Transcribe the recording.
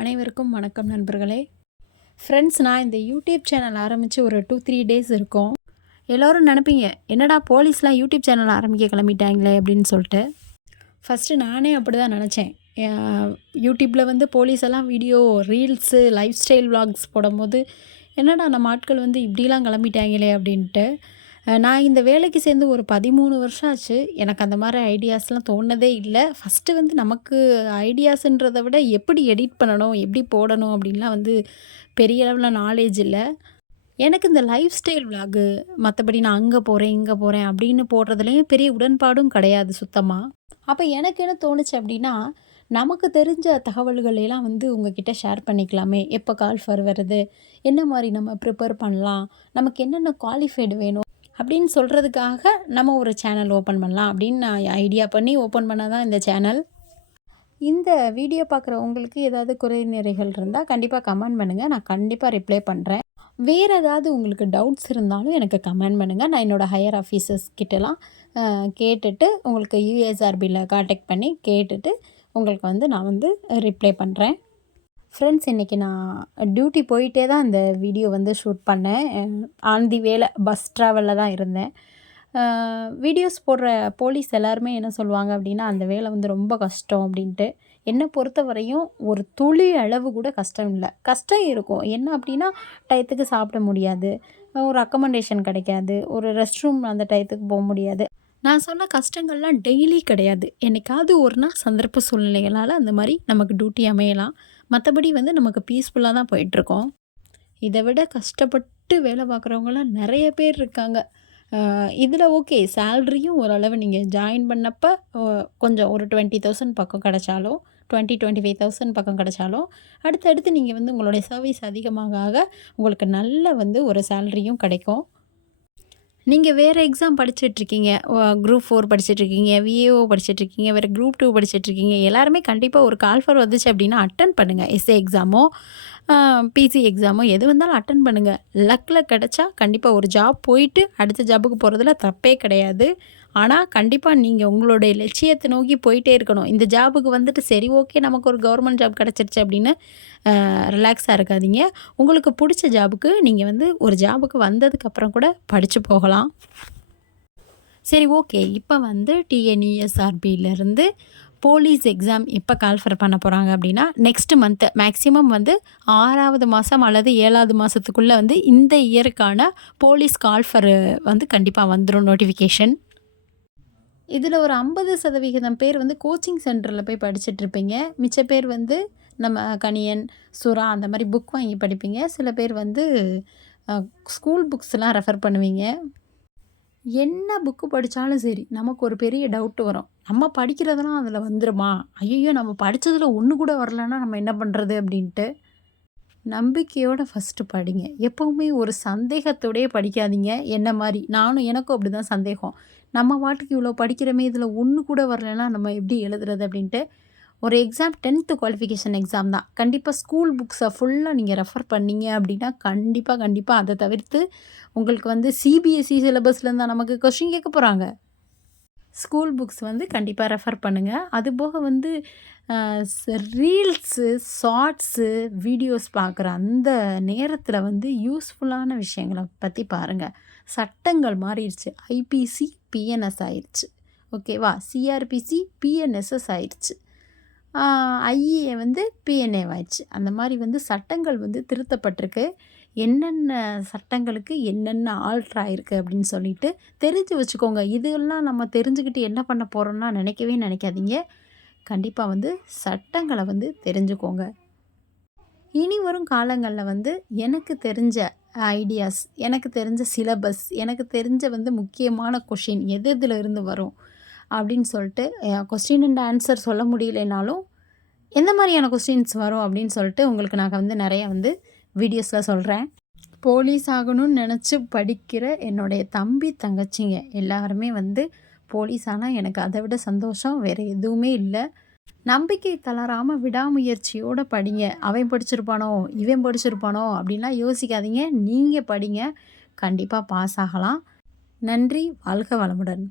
அனைவருக்கும் வணக்கம் நண்பர்களே. ஃப்ரெண்ட்ஸ், நான் இந்த யூடியூப் சேனல் ஆரம்பித்து ஒரு 2-3 டேஸ் இருக்கும். எல்லோரும் நினைப்பீங்க, என்னடா போலீஸ்லாம் யூடியூப் சேனல் ஆரம்பிக்க கிளம்பிட்டாங்களே அப்படின்னு சொல்லிட்டு. ஃபஸ்ட்டு நானே அப்படி தான் நினச்சேன். யூடியூப்பில் வந்து போலீஸ் எல்லாம் video reels life style vlogs போடும்போது, என்னடா நம்ம ஆட்கள் வந்து இப்படிலாம் கிளம்பிட்டாங்களே அப்படின்ட்டு. நான் இந்த வேலைக்கு சேர்ந்து ஒரு 13 வருஷம் ஆச்சு. எனக்கு அந்த மாதிரி ஐடியாஸ்லாம் தோணுனதே இல்லை. ஃபஸ்ட்டு வந்து நமக்கு ஐடியாஸுன்றதை விட எப்படி எடிட் பண்ணணும், எப்படி போடணும் அப்படின்லாம் வந்து பெரிய அளவில் நாலேஜ் இல்லை. எனக்கு இந்த லைஃப் ஸ்டைல் விலாகு, மற்றபடி நான் அங்கே போகிறேன் இங்கே போகிறேன் அப்படின்னு போடுறதுலேயும் பெரிய உடன்பாடும் கிடையாது சுத்தமாக. அப்போ எனக்கு என்ன தோணுச்சு அப்படின்னா, நமக்கு தெரிஞ்ச தகவல்கள் எல்லாம் வந்து உங்ககிட்ட ஷேர் பண்ணிக்கலாமே. எப்போ கால்ஃபர் வருது, என்ன மாதிரி நம்ம ப்ரிப்பேர் பண்ணலாம், நமக்கு என்னென்ன குவாலிஃபைடு வேணும் அப்படின்னு சொல்கிறதுக்காக நம்ம ஒரு சேனல் ஓப்பன் பண்ணலாம் அப்படின்னு நான் ஐடியா பண்ணி ஓப்பன் பண்ண தான் இந்த சேனல். இந்த வீடியோ பார்க்குற உங்களுக்கு ஏதாவது குறை நிறைகள் இருந்தால் கண்டிப்பாக கமெண்ட் பண்ணுங்கள். நான் கண்டிப்பாக ரிப்ளை பண்ணுறேன். வேறு ஏதாவது உங்களுக்கு டவுட்ஸ் இருந்தாலும் எனக்கு கமெண்ட் பண்ணுங்கள். நான் என்னோடய ஹையர் ஆஃபீஸர்ஸ் கிட்டலாம் கேட்டுட்டு உங்களுக்கு யூஎஸ்ஆர்பியில் காண்டாக்ட் பண்ணி கேட்டுட்டு உங்களுக்கு வந்து நான் வந்து ரிப்ளை பண்ணுறேன். ஃப்ரெண்ட்ஸ், இன்றைக்கி நான் டியூட்டி போயிட்டே தான் இந்த வீடியோ வந்து ஷூட் பண்ணேன். ஆன் தி வேலை பஸ் ட்ராவலில் தான் இருந்தேன். வீடியோஸ் போடுற போலீஸ் எல்லாருமே என்ன சொல்லுவாங்க அப்படின்னா, அந்த வேலை வந்து ரொம்ப கஷ்டம் அப்படின்ட்டு. என்னை பொறுத்த வரையும் ஒரு துளி அளவு கூட கஷ்டம் இல்லை. கஷ்டம் இருக்கும். என்ன அப்படின்னா, டயத்துக்கு சாப்பிட முடியாது, ஒரு அக்கமண்டேஷன் கிடைக்காது, ஒரு ரெஸ்ட் ரூம் அந்த டயத்துக்கு போக முடியாது. நான் சொன்ன கஷ்டங்கள்லாம் டெய்லி கிடையாது. என்னைக்காவது ஒரு நாள் சந்தர்ப்ப சூழ்நிலைகளால் அந்த மாதிரி நமக்கு டியூட்டி அமையலாம். மற்றபடி வந்து நமக்கு பீஸ்ஃபுல்லாக தான் போயிட்டுருக்கோம். இதை விட கஷ்டப்பட்டு வேலை பார்க்குறவங்களாம் நிறைய பேர் இருக்காங்க. இதில் ஓகே, சேல்ரியும் ஓரளவு நீங்கள் ஜாயின் பண்ணப்போ கொஞ்சம் ஒரு 20,000 பக்கம் கிடச்சாலும், 25,000 பக்கம் கிடச்சாலும், அடுத்தடுத்து நீங்கள் வந்து உங்களுடைய சர்வீஸ் அதிகமாக உங்களுக்கு நல்ல வந்து ஒரு சேல்ரியும் கிடைக்கும். நீங்கள் வேறு எக்ஸாம் படிச்சுட்ருக்கீங்க, குரூப் 4 படிச்சுட்ருக்கீங்க, விஏஓ படிச்சுட்ருக்கீங்க, வேறு குரூப் 2 படிச்சுட்ருக்கீங்க. எல்லாருமே கண்டிப்பாக ஒரு கால்ஃபர் வந்துச்சு அப்படின்னா அட்டன் பண்ணுங்கள். எஸ்ஏ எக்ஸாமோ பிசி எக்ஸாமோ எது வந்தாலும் அட்டன் பண்ணுங்கள். லக்கில் கிடச்சா கண்டிப்பாக ஒரு ஜாப் போயிட்டு அடுத்த ஜாபுக்கு போகிறதுல தப்பே கிடையாது. ஆனால் கண்டிப்பாக நீங்கள் உங்களுடைய லட்சியத்தை நோக்கி போயிட்டே இருக்கணும். இந்த ஜாபுக்கு வந்துட்டு சரி ஓகே நமக்கு ஒரு கவர்மெண்ட் ஜாப் கிடச்சிருச்சு அப்படின்னு ரிலாக்ஸாக இருக்காதீங்க. உங்களுக்கு பிடிச்ச ஜாபுக்கு நீங்கள் வந்து ஒரு ஜாபுக்கு வந்ததுக்கப்புறம் கூட படித்து போகலாம். சரி ஓகே, இப்போ வந்து டிஎன்யூஎஸ்ஆர்பியிலேருந்து போலீஸ் எக்ஸாம் எப்போ கால்ஃபர் பண்ண போகிறாங்க அப்படின்னா, நெக்ஸ்ட் மந்த்து மேக்ஸிமம் வந்து 6வது மாதம் அல்லது 7வது மாதத்துக்குள்ளே வந்து இந்த இயருக்கான போலீஸ் கால்ஃபர் வந்து கண்டிப்பாக வந்துடும் நோட்டிஃபிகேஷன். இதில் ஒரு 50% பேர் வந்து கோச்சிங் சென்டரில் போய் படிச்சுட்ருப்பீங்க. மிச்ச பேர் வந்து நம்ம கணியன், சுறா அந்த மாதிரி புக் வாங்கி படிப்பீங்க. சில பேர் வந்து ஸ்கூல் புக்ஸ்லாம் ரெஃபர் பண்ணுவீங்க. என்ன புக்கு படித்தாலும் சரி, நமக்கு ஒரு பெரிய டவுட்டு வரும். நம்ம படிக்கிறதெல்லாம் அதில் வந்துருமா? ஐயையோ, நம்ம படித்ததில் ஒன்று கூட வரலன்னா நம்ம என்ன பண்ணுறது அப்படின்ட்டு. நம்பிக்கையோடு ஃபஸ்ட்டு படிங்க. எப்போவுமே ஒரு சந்தேகத்தோடையே படிக்காதீங்க. என்ன மாதிரி எனக்கும் அப்படி தான் சந்தேகம். நம்ம பாட்டுக்கு இவ்வளோ படிக்கிறோமே, இதில் ஒன்று கூட வரலைன்னா நம்ம எப்படி எழுதுறது அப்படின்ட்டு. ஒரு எக்ஸாம் 10th குவாலிஃபிகேஷன் எக்ஸாம் தான். கண்டிப்பாக ஸ்கூல் புக்ஸை ஃபுல்லாக நீங்கள் ரெஃபர் பண்ணீங்க அப்படின்னா கண்டிப்பாக அதை தவிர்த்து உங்களுக்கு வந்து சிபிஎஸ்சி சிலபஸ்லேருந்து தான் நமக்கு கொஸ்டின் கேட்க போகிறாங்க. ஸ்கூல் புக்ஸ் வந்து கண்டிப்பாக ரெஃபர் பண்ணுங்கள். அதுபோக வந்து ரீல்ஸு, ஷார்ட்ஸு, வீடியோஸ் பார்க்குற அந்த நேரத்தில் வந்து யூஸ்ஃபுல்லான விஷயங்களை பற்றி பாருங்கள். சட்டங்கள் மாறிடுச்சு. ஐபிசி பிஎன்எஸ் ஆயிடுச்சு, ஓகேவா? சிஆர்பிசி பிஎன்எஸ்எஸ் ஆயிடுச்சு, ஐஏ வந்து பிஎன்ஏ ஆயிடுச்சு. அந்த மாதிரி வந்து சட்டங்கள் வந்து திருத்தப்பட்டிருக்கு. என்னென்ன சட்டங்களுக்கு என்னென்ன ஆல்ட்ரு ஆயிருக்கு அப்படின்னு சொல்லிட்டு தெரிஞ்சு வச்சுக்கோங்க. இதெல்லாம் நம்ம தெரிஞ்சுக்கிட்டு என்ன பண்ண போகிறோம்னா நினைக்கவே நினைக்காதீங்க. கண்டிப்பாக வந்து சட்டங்களை வந்து தெரிஞ்சுக்கோங்க. இனி வரும் காலங்களில் வந்து எனக்கு தெரிஞ்ச ஐடியாஸ், எனக்கு தெரிஞ்ச சிலபஸ், எனக்கு தெரிஞ்ச வந்து முக்கியமான கொஷின் எது இதில் இருந்து வரும் அப்படின்னு சொல்லிட்டு கொஸ்டின் அண்ட் ஆன்சர் சொல்ல முடியலைனாலும் எந்த மாதிரியான கொஸ்டின்ஸ் வரும் அப்படின்னு சொல்லிட்டு உங்களுக்கு நான் வந்து நிறைய வந்து வீடியோஸில் சொல்கிறேன். போலீஸ் ஆகணும்னு நினச்சி படிக்கிற என்னுடைய தம்பி தங்கச்சிங்க எல்லாருமே வந்து போலீஸ் ஆனால் எனக்கு அதை விட சந்தோஷம் வேறு எதுவுமே இல்லை. நம்பிக்கை தளராமல் விடாமுயற்சியோடு படிங்க. அவன் படிச்சிருப்பானோ இவன் படிச்சிருப்பானோ அப்படின்லாம் யோசிக்காதீங்க. நீங்கள் படிங்க, கண்டிப்பாக பாஸ் ஆகலாம். நன்றி. வாழ்க வளமுடன்.